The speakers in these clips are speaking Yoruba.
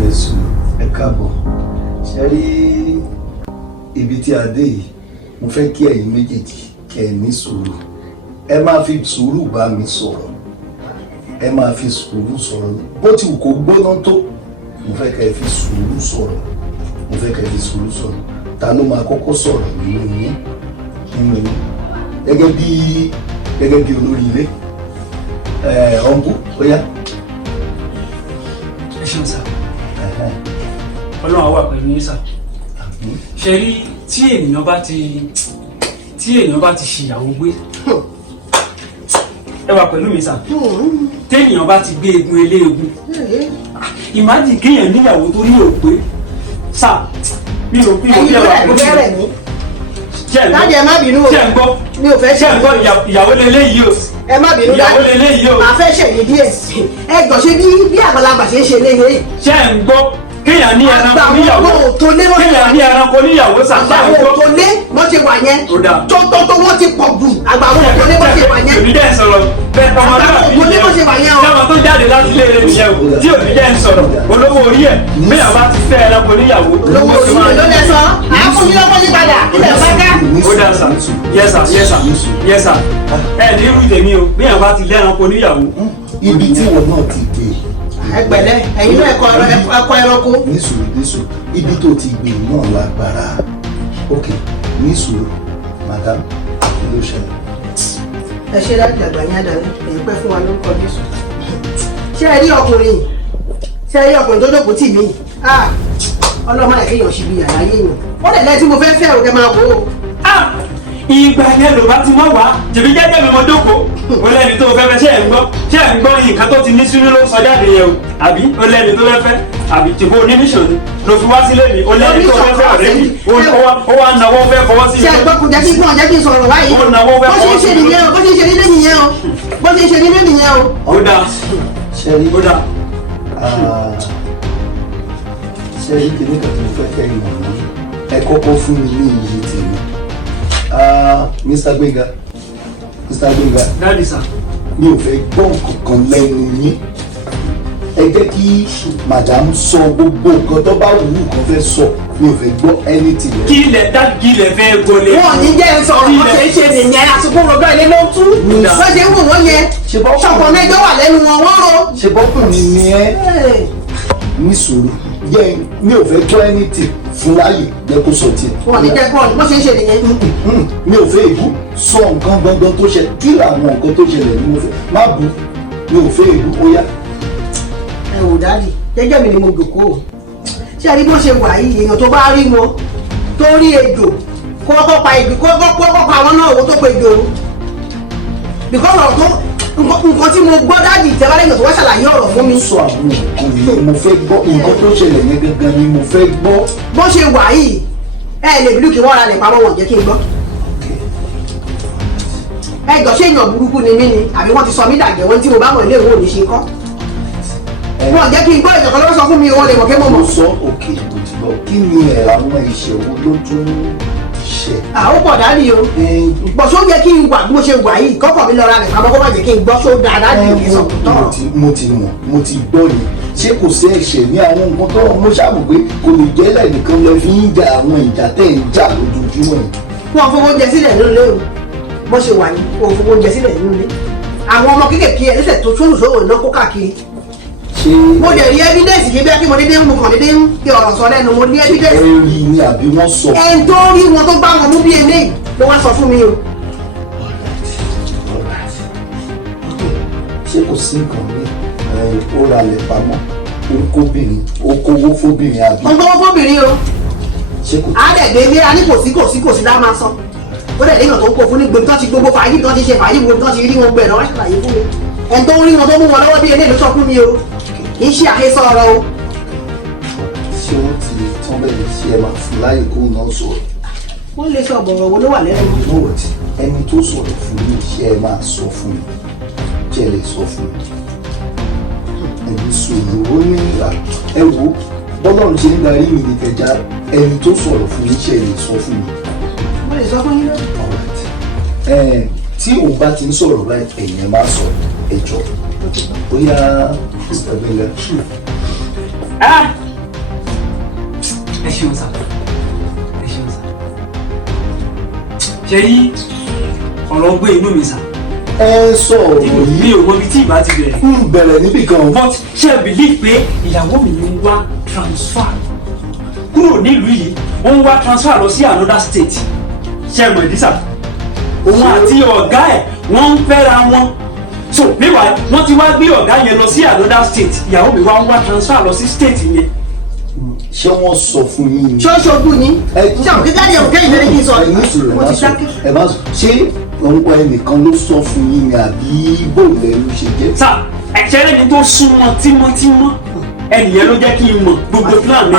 Jésù ẹ káàbọ̀ ṣe rí ibi tí a dé yìí mo fẹ́ kí ẹ̀yin méjèèjì kẹ́ ẹ ní sùúrù ẹ máa fi sùúrù bá mi sọ̀rọ̀ ẹ máa fi sùúrù sọ̀rọ̀ bó ti wù kó gbóná tó mo fẹ́ kẹ́ ẹ fi sùúrù sọ̀rọ̀ mo fẹ́ kẹ́ ẹ fi sùúrù sọ̀rọ̀ ta ló máa kọ́kọ́ sọ̀rọ̀ nínú yín gẹ́gẹ́ bí olórí ilé ọ̀nbù ó yá. ẹ ṣeun sá ọlọ́run wà pẹ̀lú yín sá ṣe rí tí ènìyàn bá ti ṣìyàwó gbé ẹ wà pẹ̀lú mi sá téèyàn bá ti gbé egun eléegun ìmájì kéèyàn níyàwó tó ní òpé sá mi ò bí ẹ wà pẹ̀lú mi dájú ẹ má bínú o ṣe ń gbọ́ mi ò fẹ́ ṣe ìyàwó lélẹ́yìí o ẹ má bínú dájú ìyàwó lélẹ́yìí o màá fẹ́ ṣèyí díẹ̀ sí ẹ gbọ́ ṣe bí àgbàlagbà ṣe ń ṣe léyìn. ṣe ń gbọ́ kéèyàn ní ẹranko níyàwó kéèyàn ní ẹranko níyàwó sàgbà ń gbọ́. àgbàwọ̀ tó lé bó ṣe wà yẹn tó wọ́n ti pọ̀ jù àgbàwọ̀ tó lé bó ṣe wà yẹn. òbí jẹ́ ń sọ̀rọ̀ bẹ́ẹ̀ ọmọlúwàbí àgbàwọ̀ tó lé bó ṣe wà yẹn o. sábà tó jáde láti ilé rẹ̀ nìyẹn o tí òbí jẹ́ ń sọ̀rọ̀ olówó orí ẹ̀ bẹ́ẹ̀ bá ti fẹ́ ẹranko níyàwó. olówó orí ẹ̀ ló lẹ sọ àákùnrin lọ́kọ́ yí padà ilẹ̀ bá ká. ó dà sà yes sir ẹ ní irú tèmi o bí yàn bá ti lẹ́ranko níyàwó. ibi tí wọn náà ti dé ẹgbẹ̀lẹ́ ẹ̀yin náà ẹ̀kọ́ ẹranko. nísùúrù ibi tó ti gbé náà lágbára ok nísùúrù madam kí ló ṣẹlẹ̀. ẹ ṣe láti àgbà yín àdáni èyí pẹ́ fún wa lórúkọ Jésù. ṣé ẹ rí ọkùnrin tó jókòó tì mí ọlọ́mọ ẹ̀ kéèyàn ṣì bí yàrá yéèyàn wọ́n lè lẹ́tí mo fẹ́ fẹ́ òkè máa wò ó. ìgbà yẹn ló bá ti mọ̀ wá jẹ̀bi jẹ́jẹ́ mi mo jókòó o lẹ́ni tó fẹ́ fẹ́ ṣe ń gbọ́ nǹkan tó ti ní sínú ló sọ jáde yẹn o àbí o lẹ́ni tó fẹ́ fẹ́ àbí tìbó onímíṣàn ni ló fi wá sílé mi o lẹ́ni tó fẹ́ fẹ́ ọ̀rẹ́ mi ó wá náwó fẹ́ fọwọ́ sí mi. ṣe àgbọ̀ kò jẹ́ kí gbọ́n jẹ́ kí n sọ̀rọ̀ báyìí bó ṣe ń ṣe nìyẹn o bó ṣe ń ṣe nílé nìyẹn o bó ṣe ń ṣe nílé nìyẹn o. ó dáa ó dáa. ṣe rí kíní kan tí mo fẹ́ kẹ́ ìmọ̀ náà ẹ kọ́kọ́ fún mi ní iye tèmi. Mr. Gbenga. Daddy sir. Mi ò fẹ́ gbọ́ nǹkan lẹ́nu yín. Ẹ jẹ́ kí madam sọ gbogbo nǹkan tó bá wù ú kan fẹ́ sọ. Mi ò fẹ́ gbọ́ anything. Kí ilẹ̀ fẹ́ gọlẹ̀. Wọ́n ní jẹ́ sọ̀rọ̀ wọ́n ṣe é ṣe nìyẹn àsìkò rògbò ilé ló ń tú. Wọ́n ṣe ń wù wọ́n yẹn. Ṣọ̀pọ̀ mẹ́jọ wà lẹ́nu wọn wọ́n ro. Ṣé bọ́kùnrin ni ẹ́? Ní sùúrù. Mi ò fẹ́ gbọ́ anything fún láàyè jẹ́ kó sọ tiẹ̀. Wọ́n ní jẹ́ bọ́ọ̀lù bó ṣe ń ṣe nìyẹn. Mi ò fẹ́ èbú sọ nǹkan gangan tó ṣẹlẹ̀ kí làwọn nǹkan tó ṣẹlẹ̀ ni mo fẹ́ má bú mi ò fẹ́ èbú ó yá. Ẹ wò dáàdì jẹ́jẹ́ mi ni mo jòkó ṣé ẹ rí bó ṣe wà yìí èèyàn tó bá rí wọn tó rí ejò kó kọ́kọ́ pa ìgbì kó kọ́kọ́ pa àwọn náà owó tó pe ejò bìkọ́ ọ̀rọ̀ tó nǹkan tí mo gbọ́ dáàdì tẹ́wálẹ́yìn tó wá ṣàlàyé ọ̀rọ̀ fún mi. sọ àwọn nǹkan yìí mo fẹ́ gbọ́ nǹkan tó ṣẹlẹ̀ yẹn gangan ni mo fẹ́ gbọ́. bó ṣe wà yìí ẹ lè bílù kí wọ́n ra lẹ̀ pamọ́ wọn jẹ́ kí n gbọ́. ẹ jọ ṣé èèyàn burúkú ni mí ni àbí wọ́n ti sọ mí dàgẹ̀ wọ́n tí mo bá mọ̀ ilé ìwé òní ṣe kọ́. wọ́n jẹ́ kí n gbọ́ ìjọ̀kan lọ́wọ́ sọ fún mi owó lè mọ̀ kí mo mọ̀. mo sọ òkè mo ti gbọ́ kí ni àwọn ìṣòro ló tún ṣe. àwọn pọ̀ dáàdì o bọ̀ ṣó yẹ kí n wà bí mo ṣe wà yìí kọ́kọ́ mi lọ́ra rẹ̀ pamọ́ kó má jẹ́ kí n gbọ́ ṣó dáa dáàdì ò ní sọ tọ́rọ̀. mo ti gbọ́ yẹn ṣé kò sí ẹ̀ṣẹ̀ ní àwọn nǹkan tó mo ṣàmù pé kò lè jẹ́ lẹ́nìkan lọ fi ń ja àwọn ìjà tẹ̀ ń jà lójoojúmọ́ yìí. wọ́n fowó oúnjẹ sílẹ̀ nínú ilé o bó ṣe wà yìí wọ́n fowó oúnjẹ sílẹ̀ nínú ilé àwọn ọmọ kéékèèké ẹ̀ lẹ́sẹ̀ tó sóòrùn sóòrùn náà kó káàkiri. mo dẹ̀ rí evidence yìí bí mo dédé ń mu kàn dédé ń fi ọ̀rọ̀ sọ lẹ́nu mo ní evidence. ẹ rí ni àbí wọ́n sọ. ẹ tó rí wọn tó gbá wọn mú bí eléyìí ló wá sọ fún mi o. ṣé kò sí nǹkan mi ó ralẹ̀ pamọ́ ó kóbìnrin ó kówó fóbìnrin àbí. ó kówó fóbìnrin o. ṣé kò. àdẹ̀gbẹ́ ilé a ní kò sí dá máa sọ. ó dẹ̀ léèyàn tó ń kó fún ní gbogbo tó ti gbogbo fàájì tó ti ṣe fàájì gbogbo tó ti rí wọn gbẹ̀rẹ̀ wá ṣàlàyé fún mi. ẹni tó ń rí wọn tó mú wọn lọ́wọ́ bí eléyìí ló sọ fún mi o. kì í ṣe àhesọ ọ̀rọ̀ o. ṣé wọ́n ti tán bẹ́ẹ̀ ṣe ẹ máa fún láyè kó náà sọ̀rọ̀. wọ́n lè sọ ọ̀bọ̀rọ̀ wo ló wà lẹ́nu. lọ́wọ́ tí ẹni tó sọ̀rọ̀ fún mi ṣé ẹ máa sọ fún mi ṣé ẹ lè sọ fún mi. ẹni sọ̀rọ̀ ó ní ẹ wo bọ́lọ́run ṣe ń darí mi ní kẹjá ẹni tó sọ̀rọ̀ fún mi ṣé ẹ lè sọ fún mi. wọ́n lè sọ fún yín náà. tí òun bá ti ń sọ̀rọ̀ báyìí ẹ̀yin ẹ máa sọ ẹjọ́ bóyá Mr. Gbenga. ẹ ṣeun sá ẹ ṣeun sá ṣe rí ọ̀rọ̀ gbé inú mi sá. ẹ sọ̀rọ̀ yìí mi ò mọ ibi tí ìbá ti bẹ̀rẹ̀. ń bẹ̀rẹ̀ níbì kan. but ṣé ẹ believe pé ìyàwó mi ń wá transfer kúrò nílùú yìí ó ń wá transfer lọ sí another state ṣé ẹ mọ̀ ìdí sá òun àti ọ̀gá ẹ̀ wọ́n ń fẹ́ra wọn so meanwhile wọ́n ti wá gbé ọ̀gá yẹn lọ sí another state ìyàwó mi wá ń wá transfer lọ sí state yẹn. ṣé wọ́n sọ fún yín ni. ṣọ́ṣọ́gbù ni ṣé àwọn kíkà ní ọ̀kẹ́ ìfẹ́ kí n sọ mo ti dákẹ́. ẹ má sọ ṣé orúkọ ẹnìkan ló sọ fún yín ni àbí bóòlù ẹ ló ṣe jẹ́. sá ẹ̀ṣẹ́ lẹ́ni tó súnmọ́ tímọ́tímọ́ ẹnìyẹn ló jẹ́ kí n mọ̀ gbogbo plan mi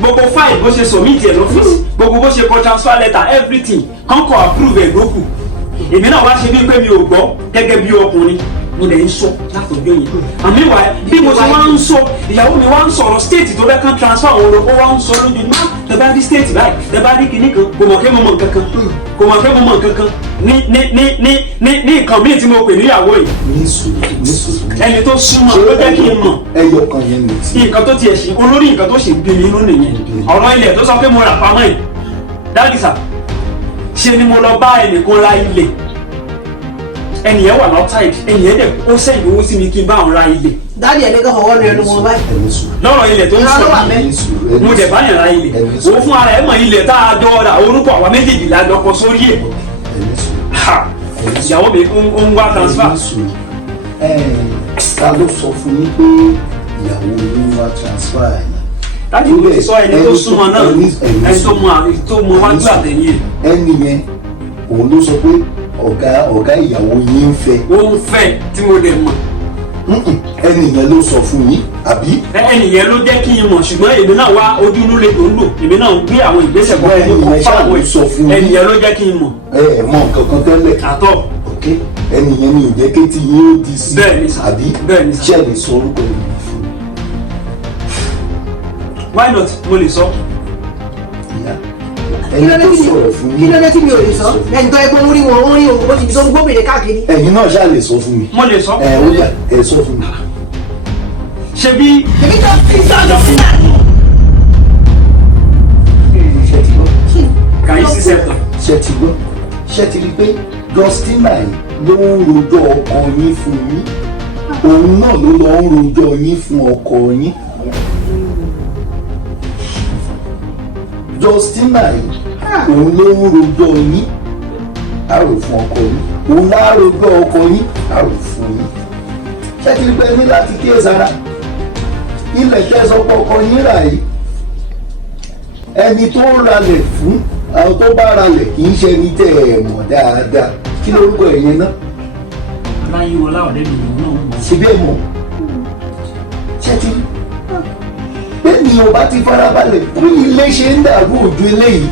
gbogbo file bó ṣe submit ẹ̀ lọ́fíìsì gbogbo bó ṣe kọ transfer letter everything kọ́ńkọ́ approve ẹ̀ lókù èmi náà wá ṣe bí pé mi ò gbọ́ gẹ́gẹ́ bí ọkùnrin mo lè ń sọ látọjọ́ yẹn àmì ìwà bí mo ṣe wá ń sọ ìyàwó mi wá ń sọ̀rọ̀ state tó fẹ́ kán transfer òun ló wá ń sọ lójoojúmọ́ tẹ bá rí state báyìí tẹ bá rí kinní kan kò mọ̀ kí mo mọ̀ nǹkan kan kò mọ̀ kí mo mọ̀ nǹkan kan ní nǹkan míì tí mo pè níyàwó yìí. ní sùúrù ẹni tó súnmọ́ ló jẹ́ kí n mọ̀ ẹyọ kan yẹn ní ti. nǹkan tó tiẹ̀ ṣe olórí nǹkan tó ṣe bí mi inú nìyẹn ọ̀rọ̀ ilẹ̀ tó sọ pé mo rà pamọ́ yìí dáàdìsà ṣe ni mo lọ bá ẹnìkan ra ilẹ̀ ẹnìyẹn wà outside ẹnìyẹn dẹ̀ ó sẹ́yìn owó sí mi kí n bá òun ra ilẹ̀. dáàdì ẹ̀ ní ká fọwọ́ ní ẹnu wọn báyìí. lọ́rọ̀ ilẹ̀ tó ń sọ mo dẹ̀ bá yàn ra ilẹ̀ o fún ara ẹ̀ mọ̀ ilẹ̀ tá a jọ ra orúkọ àwa méjèèjì la jọ kọ sórí ẹ̀ ìyàwó mi ń wá transfer. ta ló sọ fún yín pé ìyàwó mi ń wá transfer yìí. láti ní sọ ẹni tó súnmọ́ náà ẹni tó mọ wájú àtẹ̀yìn ẹ̀. ẹni yẹn òun ló sọ pé ọ̀gá ìyàwó yín ń fẹ́. ó ń fẹ́ tí mo lè mọ̀. ẹni yẹn ló sọ fún yín àbí. ẹni yẹn ló jẹ́ kí n mọ̀ ṣùgbọ́n èmi náà wá ojú inú lè tó ń lò èmi náà ń gbé àwọn ìgbésẹ̀ kan ẹni yẹn ṣáà ló sọ fún yín. ẹni yẹn ló jẹ́ kí n mọ̀. ẹ mọ nǹkan kan tẹ́lẹ̀. àtọ̀. ok ẹni yẹn ni ìjẹ́ kétí yín ó di sí. bẹ́ẹ̀ni sà àbí bẹ́ẹ̀ni sà. ṣé ẹ lè sọ orúkọ yìí fún mi. why not mo lè sọ. ẹni tó sọ̀rọ̀ fún yín. kí ló dé tí mi ò lè sọ ẹni tó yẹ pé orí wọn orí òun bó ti fi tó ń gbóbìnrin káàkiri. ẹ̀yin náà ṣáà lè sọ fún mi. mo lè sọ. ó yá ẹ sọ fún mi. ṣebí. èmi tó ti sọ̀rọ̀ sí náà. ṣé ti gbọ́. can you see something. ṣé ti gbọ́. ṣé ti rí pé Justina ló ń rojọ́ ọkọ yín fún yín òun náà ló lọ ń rojọ́ yín fún ọkọ yín. Justina yìí òun ló ń rojọ́ yín àrò fún ọkọ yín òun náà rojọ́ ọkọ yín àrò fún yín. ṣé ti rí pé ní láti kíyèsára ilẹ̀ kẹsàn-án ọkọ yín rà yìí ẹni tó ralẹ̀ fún àwọn tó bá ralẹ̀ kì í ṣe ẹni tẹ́ ẹ̀ mọ̀ dáadáa kí lórúkọ ẹ̀yẹn náà. láyé wọlá ọ̀dẹ́ mi lòun náà ń bọ̀. síbẹ̀ mọ̀ ṣé ti bẹ́ẹ̀ ni ọba ti farabalẹ̀ bí ilé ṣe ń dàrú ojú eléyìí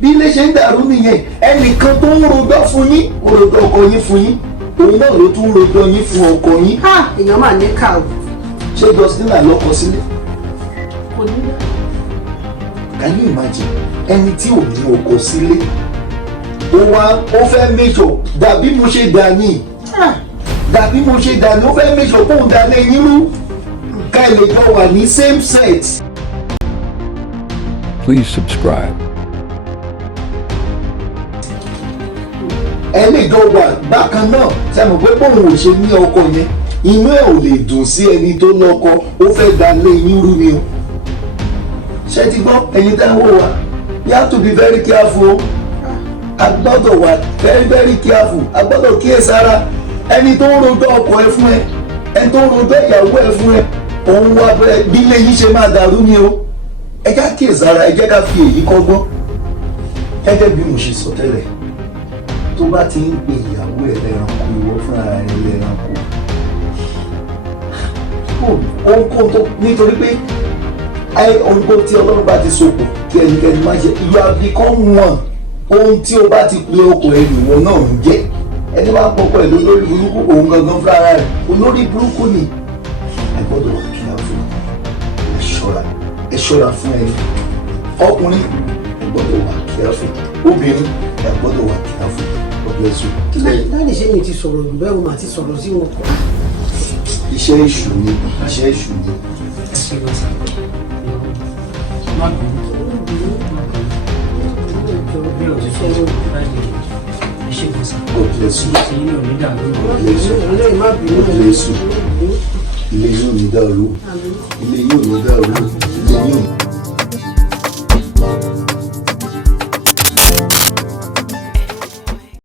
bí ilé ṣe ń dàrú nìyẹn ẹnìkan tó ń rojọ́ fún yín rojọ́ ọkọ yín fún yín òun náà ló tún rojọ́ yín fún ọkọ yín. èèyàn máa ní ká o. ṣé Justina lọ́kọ sílé. kò ní bá. Can you imagine ẹni tí ò ní ọkọ sílé ó fẹ́ méjọ dàbí mo ṣe dání dàbí mo ṣe dání ó fẹ́ méjọ kóun dáná yín rú ká ẹ lè jọ wà ní same set. Please subscribe. ẹ lè jọ wà bákan náà sẹ́mu pé bóun ò ṣe ní ọkọ yẹn inú ẹ̀ ò lè dùn sí ẹni tó lọ́kọ ó fẹ́ dáná yín rú ni o. ṣé ti gbọ́ ẹ̀yin tẹ́ ń wò wá you have to be very careful a gbọ́dọ̀ wà very very careful a gbọ́dọ̀ kíyèsára ẹni tó ń rojọ́ ọkọ ẹ fún ẹ ẹni tó ń rojọ́ ìyàwó ẹ fún ẹ òun wá bẹ́ẹ̀ bí ilé yìí ṣe máa dàrú ni o ẹ já kíyèsára ẹ jẹ́ ká fi èyí kọ́gbọ́n gẹ́gẹ́ bí mo ṣe sọ tẹ́lẹ̀ tó bá ti ń pe ìyàwó ẹ lẹ́ranko ìwọ fúnra rẹ lẹ́ranko ohunkóhun tó nítorí pé ohunkóhun tí Ọlọ́run bá ti sopọ̀ kí ẹnikẹ́ni má ṣe you have become one ohun tí o bá ti pe ọkọ ẹ nìwọ náà ń jẹ́ ẹni bá pọkọ ẹ lórí burúkú òun gangan fúnra rẹ olórí burúkú ni ẹ gbọ́dọ̀ wà kí á fún ẹ ṣọ́ra fún ẹni ọkùnrin ẹ gbọ́dọ̀ wà kí á fún obìnrin ẹ gbọ́dọ̀ wà kí á fún ọgbẹ́ sùn. láti ṣe mi ti sọ̀rọ̀ jù bẹ́ẹ̀ mo máa ti sọ̀rọ̀ sí wọn. iṣẹ́ èṣù ni iṣẹ́ èṣù ni. má bínú. Mi ò ti fẹ́ láti ṣe kò sí. Ṣé ilé ò ní dàrú? Ilé yóò ní dàrú. Ilé yóò ní dàrú. Ilé yóò.